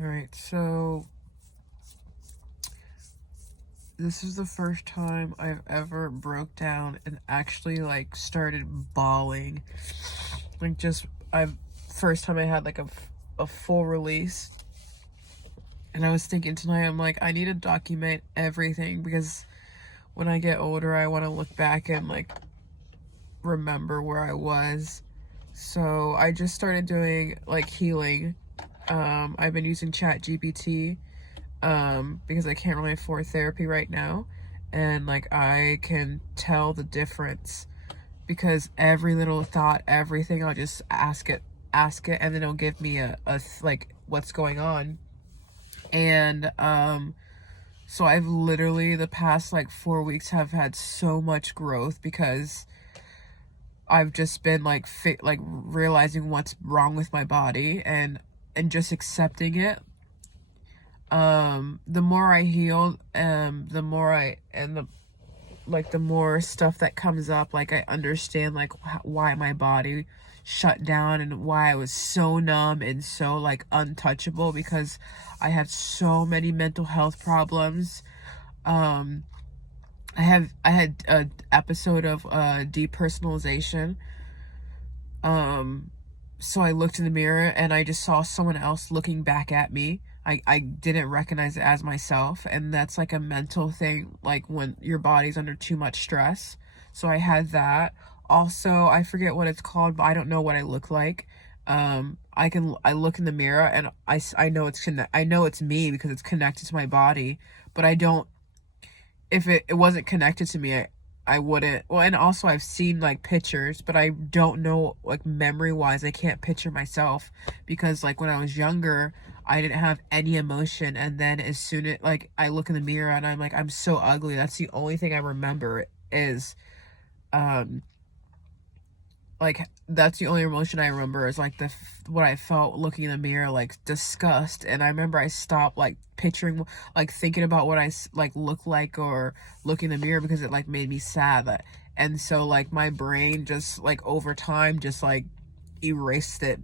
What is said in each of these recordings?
Alright, so this is the first time I've ever broke down and actually like started bawling. Like first time I had like a full release. And I was thinking tonight, I'm like, I need to document everything because when I get older, I want to look back and like remember where I was. So I just started doing like healing. I've been using ChatGPT because I can't really afford therapy right now, and like I can tell the difference because every little thought, everything, I'll just ask it, and then it'll give me like what's going on. And so I've literally the past like 4 weeks have had so much growth because I've just been like realizing what's wrong with my body and just accepting it. The more I heal, the more the more stuff that comes up, like I understand like why my body shut down and why I was so numb and so like untouchable, because I had so many mental health problems. I had an episode of depersonalization. So I looked in the mirror and I just saw someone else looking back at me. I didn't recognize it as myself, and that's like a mental thing, like when your body's under too much stress. So I had that. Also, I forget what it's called, but I don't know what I look like. I look in the mirror and I know I know it's me because it's connected to my body, but I don't, if it wasn't connected to me, I wouldn't. Well, and also I've seen like pictures, but I don't know, like memory wise, I can't picture myself because like when I was younger, I didn't have any emotion. And then as soon as like I look in the mirror and I'm like, I'm so ugly. That's the only thing I remember is, um, like that's the only emotion I remember is like what I felt looking in the mirror, like disgust. And I remember I stopped like picturing, like thinking about what I like look like or look in the mirror because it like made me sad. And so like my brain just like over time just like erased it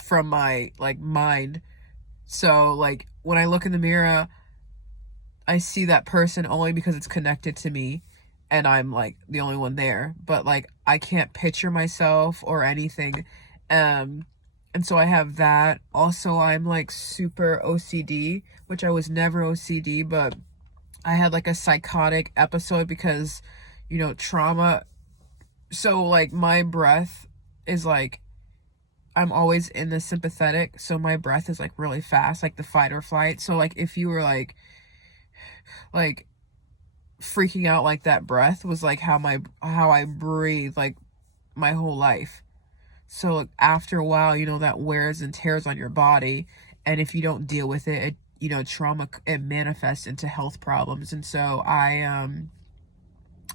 from my like mind. So like when I look in the mirror, I see that person only because it's connected to me and I'm like the only one there, but like I can't picture myself or anything. Um and so I have that. Also, I'm like super OCD, which I was never OCD, but I had like a psychotic episode because trauma. So like my breath is like, I'm always in the sympathetic, so my breath is like really fast, like the fight or flight. So like if you were like freaking out, like that breath was like how I breathe like my whole life. So like after a while, that wears and tears on your body, and if you don't deal with it, trauma, it manifests into health problems. And so I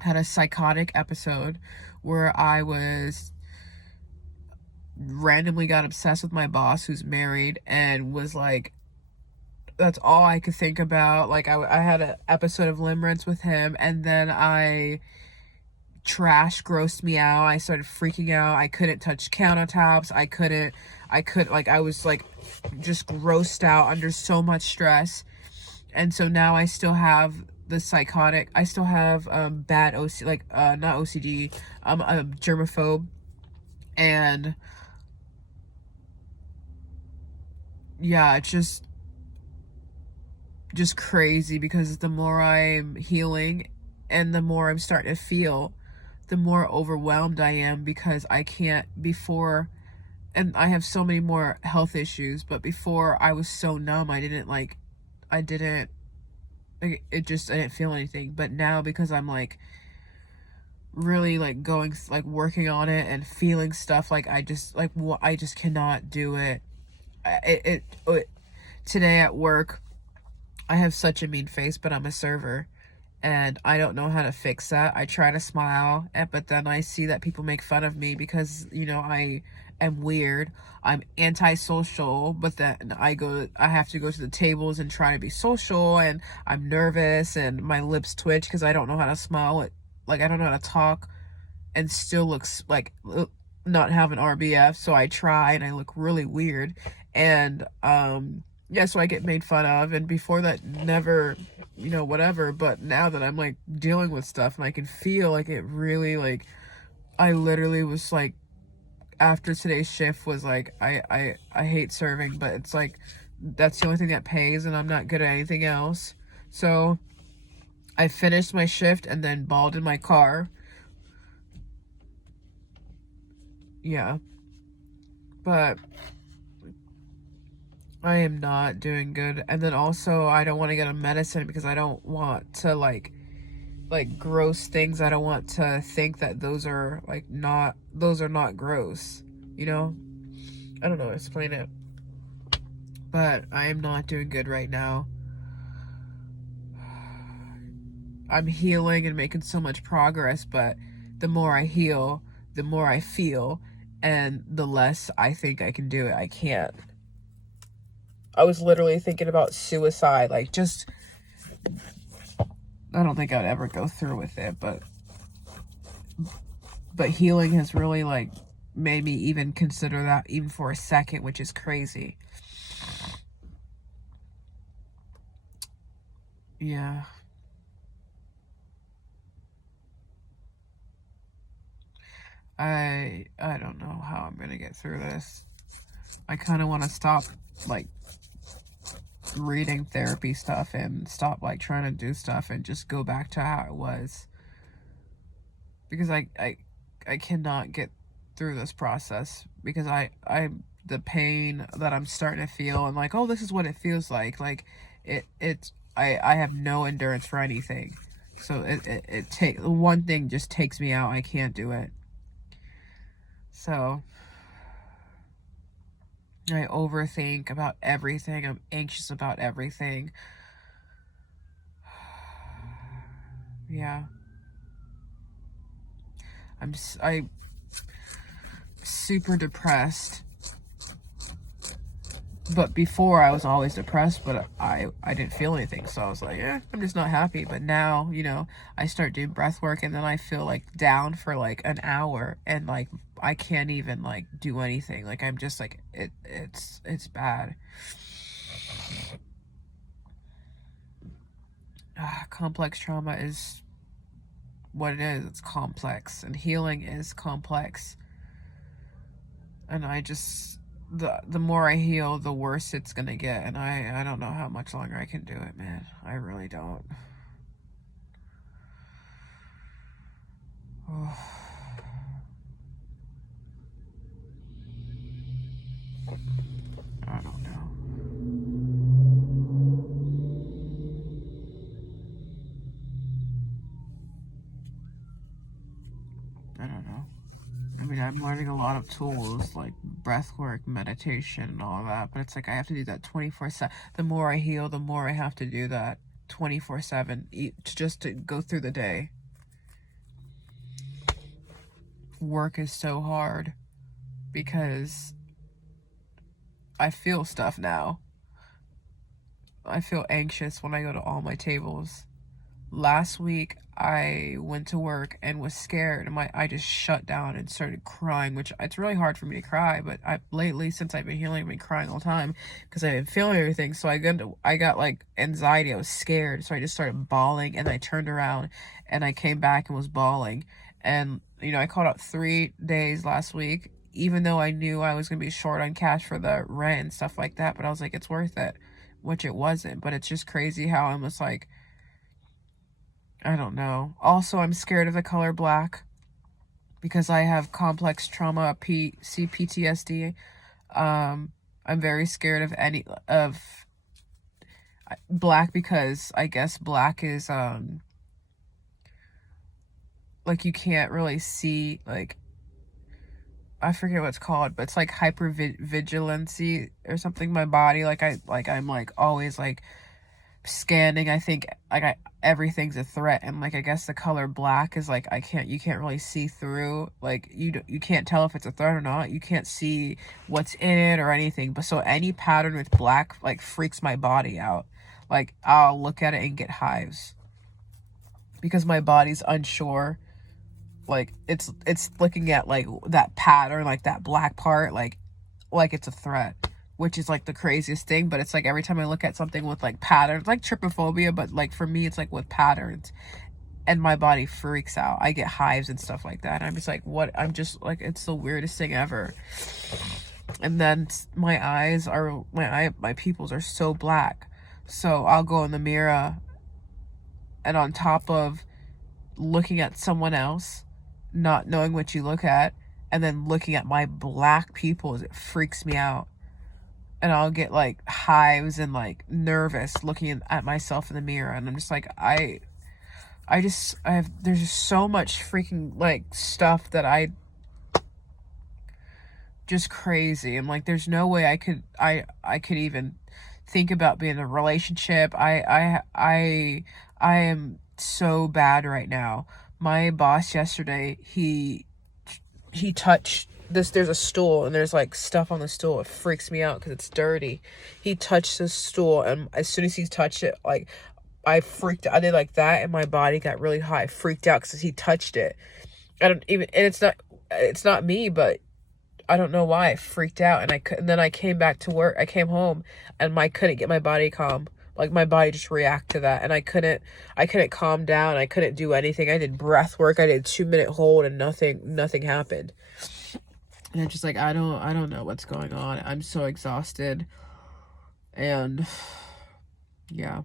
had a psychotic episode where I was randomly got obsessed with my boss who's married and was like, that's all I could think about. Like I had an episode of limerence with him, and then trash grossed me out. I started freaking out. I couldn't touch countertops. I was like just grossed out under so much stress. And so now I still have the psychotic, I still have bad OC, like not OCD, a germaphobe. And yeah, it's just crazy because the more I'm healing and the more I'm starting to feel, the more overwhelmed I am because I can't before. And I have so many more health issues, but before I was so numb, I didn't like I didn't feel anything. But now, because I'm like really like working on it and feeling stuff, like I just cannot do it. Today at work, I have such a mean face, but I'm a server and I don't know how to fix that. I try to smile, but then I see that people make fun of me because, I am weird. I'm antisocial, but then I have to go to the tables and try to be social, and I'm nervous and my lips twitch because I don't know how to smile. Like I don't know how to talk and still looks like not have an RBF. So I try and I look really weird. And yeah, so I get made fun of, and before that, never, you know, whatever. But now that I'm like dealing with stuff, and I can feel like it really, like, I literally was like, after today's shift was like, I hate serving, but it's like, that's the only thing that pays, and I'm not good at anything else. So I finished my shift and then bawled in my car. Yeah. But I am not doing good. And then also, I don't want to get on medicine because I don't want to like gross things. I don't want to think that those are not gross, you know? I don't know how to explain it. But I am not doing good right now. I'm healing and making so much progress, but the more I heal, the more I feel, and the less I think I can do it. I can't. I was literally thinking about suicide, like, just, I don't think I'd ever go through with it, but healing has really like made me even consider that even for a second, which is crazy. Yeah. I don't know how I'm gonna get through this. I kind of want to stop like reading therapy stuff and stop like trying to do stuff and just go back to how it was, because I cannot get through this process, because I the pain that I'm starting to feel, and like, oh, this is what it feels like it's I have no endurance for anything. So it take one thing just takes me out. I can't do it. So I overthink about everything. I'm anxious about everything. Yeah. I super depressed. But before, I was always depressed, but I didn't feel anything. So I was like, yeah, I'm just not happy. But now, you know, I start doing breath work, and then I feel like down for like an hour, and like I can't even like do anything. Like, I'm just like, it's bad. Complex trauma is what it is. It's complex, and healing is complex. And I just, the more I heal, the worse it's gonna get, and I don't know how much longer I can do it, man. I really don't. Oh. I don't know. I don't know. I mean, I'm learning a lot of tools like breath work, meditation, and all that, but it's like I have to do that 24/7. The more I heal, the more I have to do that 24/7 just to go through the day. Work is so hard because I feel stuff now. I feel anxious when I go to all my tables. Last week, I went to work and was scared, and I just shut down and started crying, which it's really hard for me to cry, but lately, since I've been healing, I've been crying all the time because I didn't feel everything. So I got like anxiety. I was scared, so I just started bawling, and I turned around and I came back and was bawling. And you know, I called out 3 days last week, even though I knew I was gonna be short on cash for the rent and stuff like that. But I was like, it's worth it, which it wasn't. But it's just crazy how I'm just like, I don't know. Also, I'm scared of the color black because I have complex trauma, CPTSD. I'm very scared of any of black because I guess black is like you can't really see, like, I forget what it's called, but it's like hyper vigilancy or something. My body, I'm like always like scanning. I think like everything's a threat, and like I guess the color black is like you can't really see through, like you can't tell if it's a threat or not. You can't see what's in it or anything, but so any pattern with black like freaks my body out. Like I'll look at it and get hives because my body's unsure. Like it's looking at like that pattern, like that black part, like it's a threat. which is like the craziest thing. But it's like every time I look at something with like patterns, like trypophobia, but like for me it's like with patterns, and my body freaks out. I get hives and stuff like that, and I'm just like, what? I'm just like, it's the weirdest thing ever. And then my pupils are so black, so I'll go in the mirror, and on top of looking at someone else, not knowing what you look at, and then looking at my black pupils, it freaks me out. And I'll get like hives and like nervous looking at myself in the mirror, and I'm just like, there's just so much freaking like stuff that I just crazy. I'm like, there's no way I could even think about being in a relationship. I am so bad right now. My boss yesterday, he touched this, there's a stool and there's like stuff on the stool. It freaks me out because it's dirty. He touched the stool, and as soon as he touched it, like I freaked out. I did like that, and my body got really hot. I freaked out because he touched it. I don't even, and it's not me, but I don't know why I freaked out. And then I came back to work. I came home, and I couldn't get my body calm. Like my body just react to that, and I couldn't calm down. I couldn't do anything. I did breath work. I did 2-minute hold, and nothing happened. And I'm just like, I don't know what's going on. I'm so exhausted, and yeah.